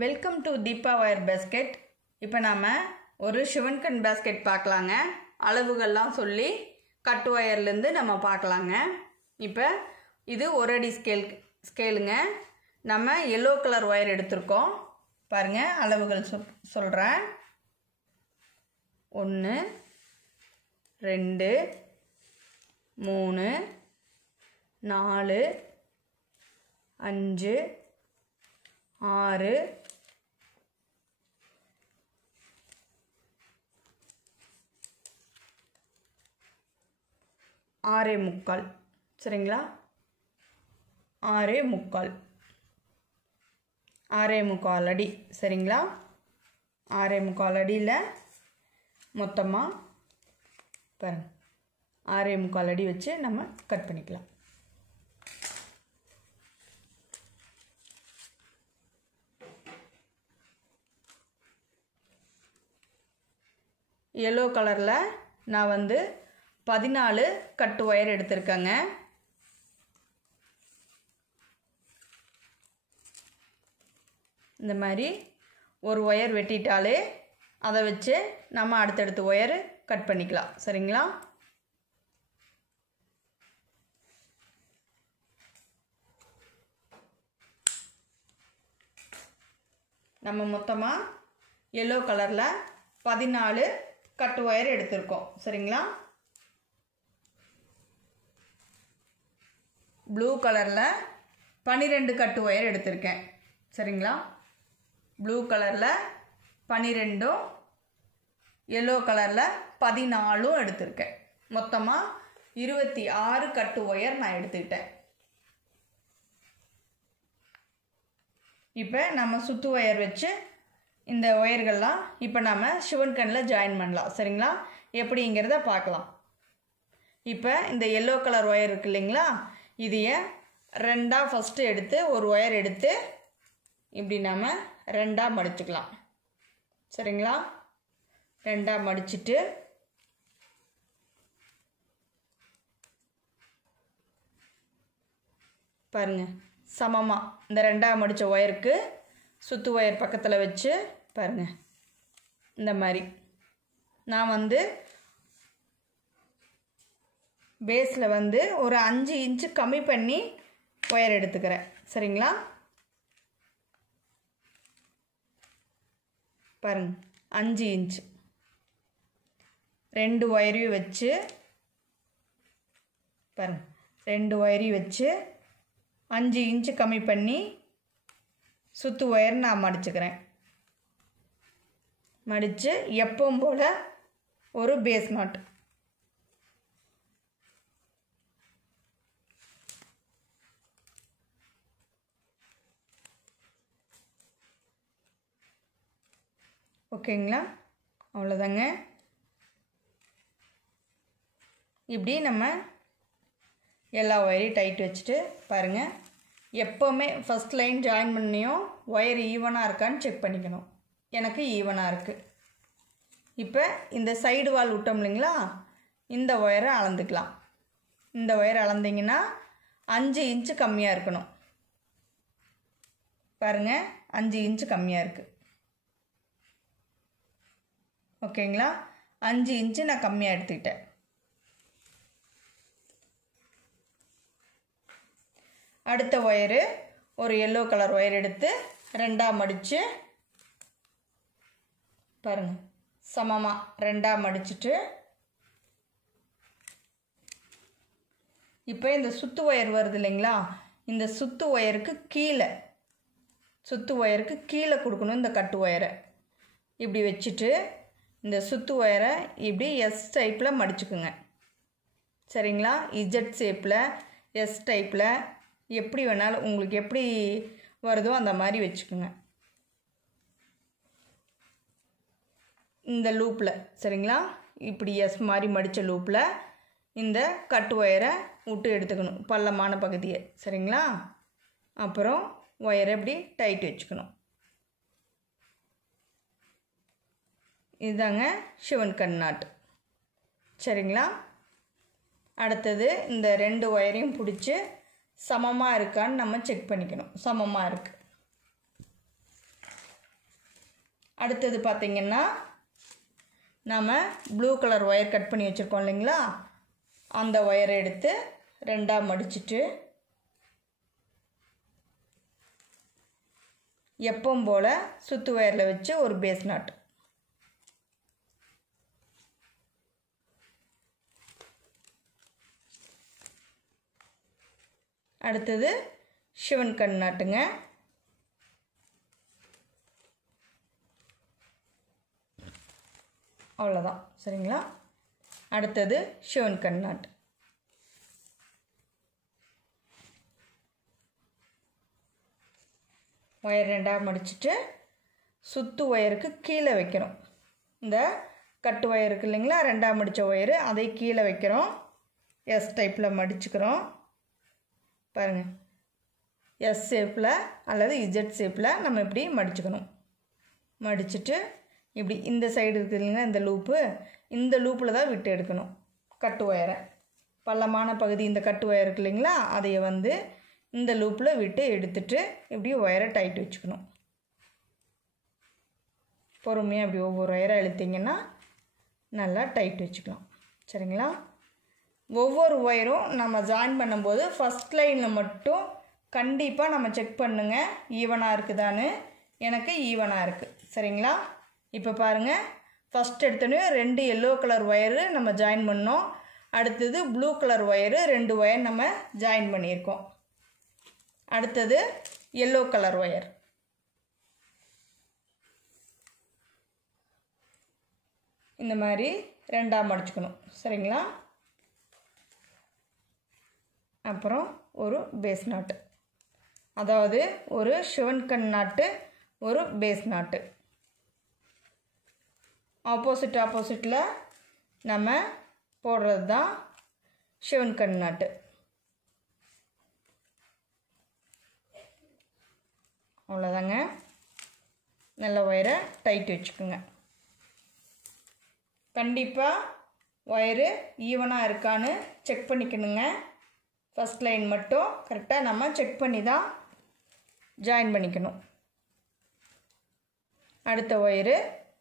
Welcome to Deepa wire basket. இப்போ நாம் ஒரு ஷிவன்கன் பேஸ்கெட் பார்க்கலாங்க. அளவுகள்லாம் சொல்லி கட் ஒயர்லேருந்து நம்ம பார்க்கலாங்க. இப்போ இது ஒரு அடி ஸ்கேலுங்க. நம்ம எல்லோ கலர் ஒயர் எடுத்திருக்கோம். பாருங்கள், அளவுகள் சொல்கிறேன். 1 2 3 4 5 6 6.25. சரிங்களா? 6.25 அடி. சரிங்களா? 6.25 அடியில் மொத்தமாக பாருங்கள் 6.25 அடி வச்சு நம்ம கட் பண்ணிக்கலாம். எல்லோ கலரில் நான் 14 கட்டு ஒயர் எடுத்திருக்கேங்க. இந்த மாதிரி ஒரு ஒயர் வெட்டிட்டாலே அதை வச்சு நம்ம அடுத்தடுத்து ஒயர் கட் பண்ணிக்கலாம். சரிங்களா? நம்ம மொத்தமாக எல்லோ கலரில் 14 கட்டு ஒயர் எடுத்திருக்கோம். சரிங்களா? ப்ளூ கலரில் 12 கட்டு ஒயர் எடுத்திருக்கேன். சரிங்களா? ப்ளூ கலரில் 12, எல்லோ கலரில் 14 எடுத்திருக்கேன். மொத்தமாக 26 கட்டு ஒயர் நான் எடுத்துக்கிட்டேன். இப்போ நம்ம சுத்து ஒயர் வச்சு இந்த ஒயர்கள்லாம் இப்போ நம்ம ஷிவன்கனில் ஜாயின் பண்ணலாம். சரிங்களா? எப்படிங்கிறத பார்க்கலாம். இப்போ இந்த எல்லோ கலர் ஒயர் இருக்கு இல்லைங்களா, இதைய ரெண்டாக ஃபஸ்ட்டு எடுத்து ஒரு ஒயர் எடுத்து இப்படி நம்ம ரெண்டாக மடிச்சுக்கலாம். சரிங்களா? ரெண்டாக மடிச்சுட்டு பாருங்கள், சமமாக இந்த ரெண்டாக மடித்த ஒயருக்கு சுத்து ஒயர் பக்கத்தில் வச்சு பாருங்கள். இந்த மாதிரி நான் பேஸில் ஒரு 5 இன்ச்சு கம்மி பண்ணி ஒயர் எடுத்துக்கிறேன். சரிங்களா? பாருங்கள், 5 இன்ச்சு 2 ஒயரையும் வச்சு பாருங்கள், 2 ஒயரையும் வச்சு 5 இன்ச்சு கம்மி பண்ணி சுத்து ஒயர் நான் மடிச்சுக்கிறேன். மடித்து எப்பவும் போல் ஒரு பேஸ் நாட் ஓகேங்களா? அவ்வளோதாங்க. இப்படி நம்ம எல்லா ஒயரையும் டைட் வச்சுட்டு பாருங்கள், எப்போவுமே ஃபஸ்ட் லைன் ஜாயின் பண்ணியும் ஒயர் ஈவனாக இருக்கான்னு செக் பண்ணிக்கணும். எனக்கு ஈவனாக இருக்குது. இப்போ இந்த சைடு வால் விட்டோம் இல்லைங்களா, இந்த ஒயரை அளந்துக்கலாம். இந்த ஒயரை அளந்திங்கன்னா 5 இன்ச்சு கம்மியாக இருக்கணும். பாருங்கள், 5 இன்ச்சு கம்மியாக இருக்குது. ஓகேங்களா? 5 இன்ச்சு நான் கம்மியாக எடுத்துக்கிட்டேன். அடுத்த ஒயரு ஒரு எல்லோ கலர் ஒயர் எடுத்து ரெண்டாக மடித்து பாருங்கள், சமமாக ரெண்டாக மடிச்சுட்டு இப்போ இந்த சுத்து ஒயர் வருது இல்லைங்களா, இந்த சுத்து ஒயருக்கு கீழே கொடுக்கணும். இந்த கட்டு ஒயரை இப்படி வச்சுட்டு இந்த சுத்து ஒயரை இப்படி எஸ் டைப்பில் மடிச்சுக்குங்க. சரிங்களா? இஜட் ஷேப்பில், எஸ் டைப்பில், எப்படி வேணாலும் உங்களுக்கு எப்படி வருதோ அந்த மாதிரி வச்சுக்கோங்க. இந்த லூப்பில் சரிங்களா, இப்படி எஸ் மாதிரி மடித்த லூப்பில் இந்த கட்டு ஒயரை விட்டு எடுத்துக்கணும், பள்ளமான பகுதியை. சரிங்களா? அப்புறம் ஒயரை இப்படி டைட் வச்சுக்கணும். இதுதாங்க ஷிவன்கன் நாட். சரிங்களா? அடுத்தது இந்த 2 ஒயரையும் பிடிச்சி சமமாக இருக்கான்னு நம்ம செக் பண்ணிக்கணும். சமமாக இருக்குது. அடுத்தது பார்த்திங்கன்னா நாம் ப்ளூ கலர் ஒயர் கட் பண்ணி வச்சுருக்கோம் இல்லைங்களா, அந்த ஒயரை எடுத்து ரெண்டாக மடிச்சிட்டு எப்பவும் போல் சுற்று ஒயரில் வச்சு ஒரு பேஸ் நாட். அடுத்தது சிவன் கண் நாட்டுங்க. அவ்வளோதான், சரிங்களா. அடுத்தது சிவன் கண் நாட்டு. ஒயர் ரெண்டாக மடிச்சுட்டு சுற்று ஒயருக்கு கீழே வைக்கிறோம். இந்த கட்டு ஒயர் இருக்குது இல்லைங்களா, ரெண்டாக மடித்த ஒயரு, அதை கீழே வைக்கிறோம். எஸ் டைப்பில் மடிச்சுக்கிறோம். பாருங்கள், எஸ் ஷேப்பில் அல்லது இஜெட் ஷேப்பில் நம்ம இப்படி மடிச்சுக்கணும். மடிச்சுட்டு இப்படி இந்த சைடு இருக்குது இல்லைங்களா, இந்த லூப்பு, இந்த லூப்பில் தான் விட்டு எடுக்கணும் கட்டு ஒயரை. பள்ளமான பகுதி இந்த கட்டு ஒயர் இருக்குது இல்லைங்களா, அதையை வந்து இந்த லூப்பில் விட்டு எடுத்துட்டு இப்படி ஒயரை டைட் வச்சுக்கணும். பொறுமையாக இப்படி ஒவ்வொரு ஒயரை இழுத்திங்கன்னா நல்லா டைட் வச்சுக்கலாம், சரிங்களா. ஒவ்வொரு ஒயரும் நம்ம ஜாயின் பண்ணும்போது ஃபஸ்ட் லைனில் மட்டும் கண்டிப்பாக நம்ம செக் பண்ணுங்கள் ஈவனாக இருக்குதான்னு. எனக்கு ஈவனாக இருக்குது, சரிங்களா. இப்போ பாருங்கள், ஃபஸ்ட் எடுத்தோடனே 2 எல்லோ கலர் ஒயரு நம்ம ஜாயின் பண்ணோம். அடுத்தது ப்ளூ கலர் ஒயரு 2 ஒயர் நம்ம ஜாயின் பண்ணியிருக்கோம். அடுத்தது எல்லோ கலர் ஒயர். இந்த மாதிரி ரெண்டாக மடிச்சுக்கணும், சரிங்களா. அப்புறம் ஒரு பேஸ் நாட்டு, அதாவது ஒரு சிவன் கண் நாட்டு, ஒரு பேஸ் நாட்டு. ஆப்போசிட்டில் நம்ம போடுறது தான் சிவன் கண் நாட்டு. அவ்வளோதாங்க. நல்ல ஒயரை டைட் வச்சுக்கோங்க. கண்டிப்பாக ஒயரு ஈவனாக இருக்கான்னு செக் பண்ணிக்கணுங்க. ஃபஸ்ட் லைன் மட்டும் கரெக்டாக நம்ம செக் பண்ணி தான் ஜாயின் பண்ணிக்கணும். அடுத்த ஒயரு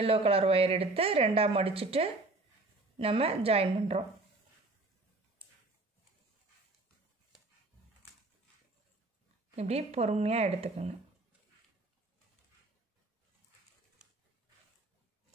எல்லோ கலர் ஒயர் எடுத்து ரெண்டாக மடிச்சுட்டு நம்ம ஜாயின் பண்ணுறோம். இப்படி பொறுமையாக எடுத்துக்கோங்க,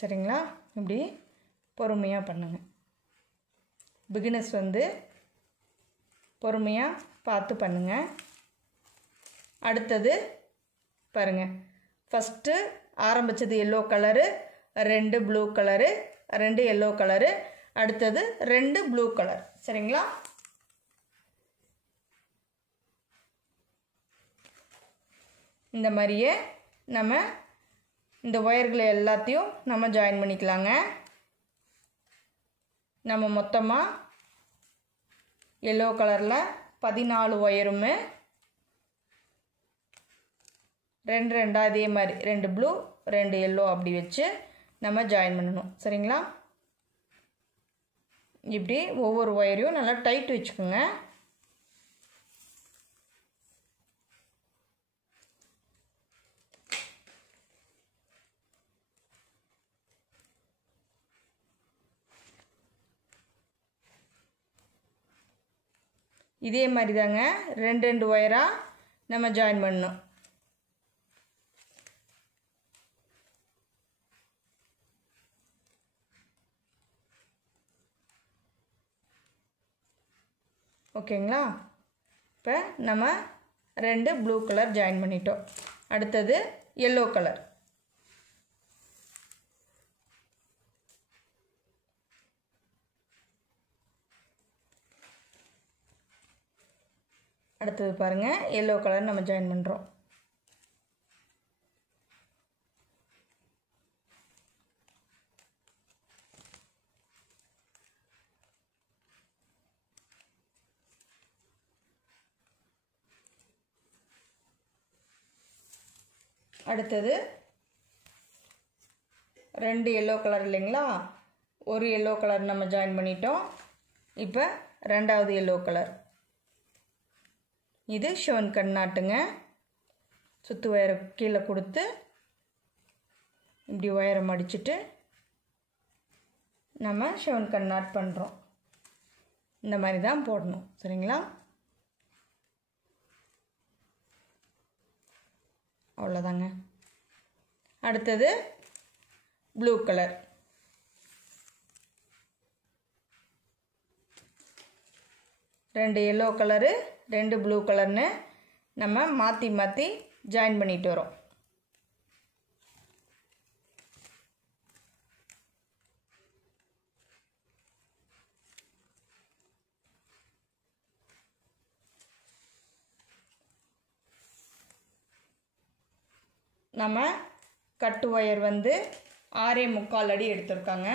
சரிங்களா. இப்படி பொறுமையாக பண்ணுங்கள். பிகினர்ஸ் வந்து பொறுமையாக பார்த்து பண்ணுங்கள். அடுத்தது பாருங்கள், ஃபஸ்ட்டு ஆரம்பித்தது yellow colour, 2 blue colour, 2 yellow colour, அடுத்தது 2 ப்ளூ கலர், சரிங்களா. இந்த மாதிரியே நம்ம இந்த ஒயர்களை எல்லாத்தையும் நம்ம ஜாயின் பண்ணிக்கலாங்க. நம்ம மொத்தமாக எல்லோ கலரில் 14 ஒயருமே 2 அதே மாதிரி 2 ப்ளூ 2 எல்லோ அப்படி வச்சு நம்ம ஜாயின் பண்ணணும், சரிங்களா. இப்படி ஒவ்வொரு ஒயரையும் நல்லா டைட் வச்சுக்கோங்க. இதே மாதிரி தாங்க 2 ஒயராக நம்ம ஜாயின் பண்ணணும். ஓகேங்களா. இப்போ நம்ம 2 ப்ளூ கலர் ஜாயின் பண்ணிட்டோம். அடுத்தது எல்லோ கலர். அடுத்தது பாருங்கள், எல்லோ கலர் நம்ம ஜாயின் பண்ணுறோம். அடுத்தது 2 எல்லோ கலர் இல்லைங்களா, ஒரு எல்லோ கலர் நம்ம ஜாயின் பண்ணிட்டோம். இப்போ 2வது எல்லோ கலர். இது சிவன் கண் நாட்டுங்க. சுத்து வயரை கீழே கொடுத்து இப்படி ஒயரை மடிச்சிட்டு நம்ம ஷெவன் கட் நாட் பண்ணுறோம். இந்த மாதிரி தான் போடணும். சரிங்களா? அவ்வளோதாங்க. அடுத்தது ப்ளூ கலர். ரெண்டு எல்லோ கலரு, ரெண்டு ப்ளூ கலர்னு நம்ம மாற்றி மாற்றி ஜாயின் பண்ணிட்டு வரோம். நம்ம கட்டு ஒயர் வந்து 6.25 அடி எடுத்திருக்காங்க.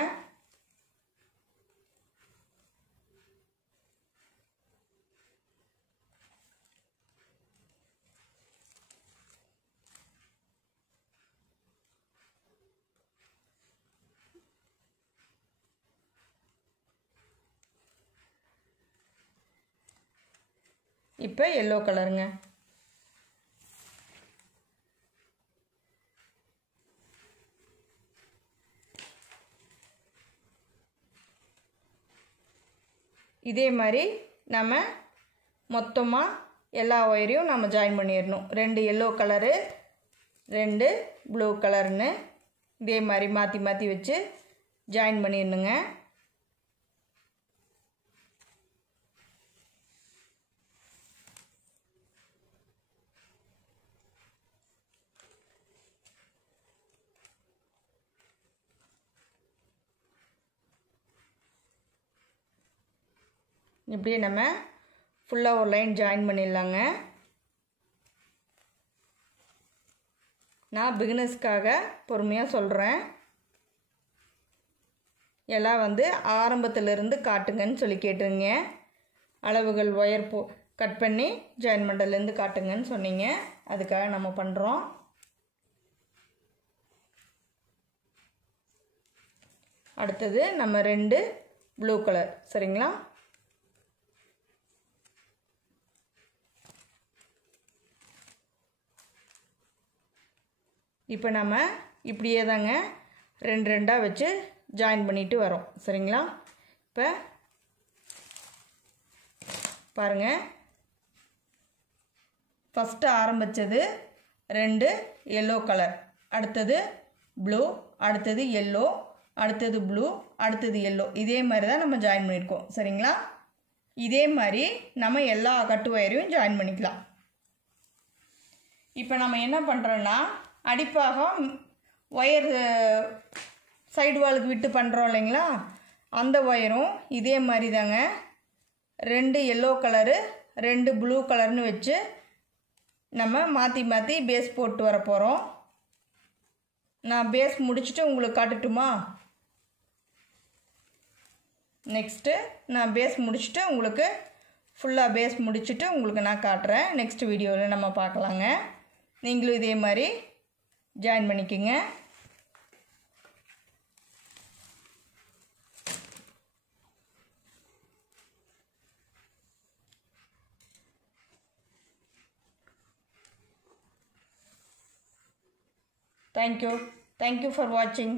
இப்போ எல்லோ கலருங்க. இதே மாதிரி நம்ம மொத்தமாக எல்லா ஒயரையும் நம்ம ஜாயின் பண்ணிடணும். ரெண்டு எல்லோ கலரு, ரெண்டு ப்ளூ கலர்னு இதே மாதிரி மாற்றி மாற்றி வச்சு ஜாயின் பண்ணிடணுங்க. இப்படியே நம்ம ஃபுல்லாக ஒரு லைன் ஜாயின் பண்ணிடலாங்க. நான் பிகினர்ஸ்க்காக பொறுமையாக சொல்கிறேன். எல்லாம் வந்து ஆரம்பத்திலிருந்து காட்டுங்கன்னு சொல்லி கேட்டுருங்க. அளவுகள் ஒயர் கட் பண்ணி ஜாயின் பண்ணுறதுலேருந்து காட்டுங்கன்னு சொன்னீங்க. அதுக்காக நம்ம பண்ணுறோம். அடுத்தது நம்ம ரெண்டு ப்ளூ கலர். சரிங்களா? இப்போ நம்ம இப்படியே தாங்க ரெண்டு ரெண்டாக வச்சு ஜாயின் பண்ணிட்டு வரோம். சரிங்களா? இப்போ பாருங்கள், ஃபஸ்ட்டு ஆரம்பித்தது ரெண்டு எல்லோ கலர், அடுத்தது ப்ளூ, அடுத்தது எல்லோ, அடுத்தது ப்ளூ, அடுத்தது எல்லோ. இதே மாதிரி தான் நம்ம ஜாயின் பண்ணியிருக்கோம். சரிங்களா? இதே மாதிரி நம்ம எல்லா கட்டு ஒயரையும் ஜாயின் பண்ணிக்கலாம். இப்போ நம்ம என்ன பண்ணுறோன்னா, அடிப்பாகம் ஒயர் சைடு வாலுக்கு விட்டு பண்ணுறோம் இல்லைங்களா, அந்த ஒயரும் இதே மாதிரி தாங்க ரெண்டு எல்லோ கலரு, ரெண்டு ப்ளூ கலர்னு வச்சு நம்ம மாற்றி மாற்றி பேஸ் போட்டு வர போகிறோம். நான் பேஸ் முடிச்சுட்டு உங்களுக்கு காட்டட்டுமா? நெக்ஸ்ட்டு நான் பேஸ் முடிச்சுட்டு உங்களுக்கு ஃபுல்லாக பேஸ் முடிச்சுட்டு உங்களுக்கு நான் காட்டுறேன். நெக்ஸ்ட் வீடியோவில் நம்ம பார்க்கலாங்க. நீங்களும் இதே மாதிரி ஜாயின் பண்ணிக்கோங்க. Thank you for watching.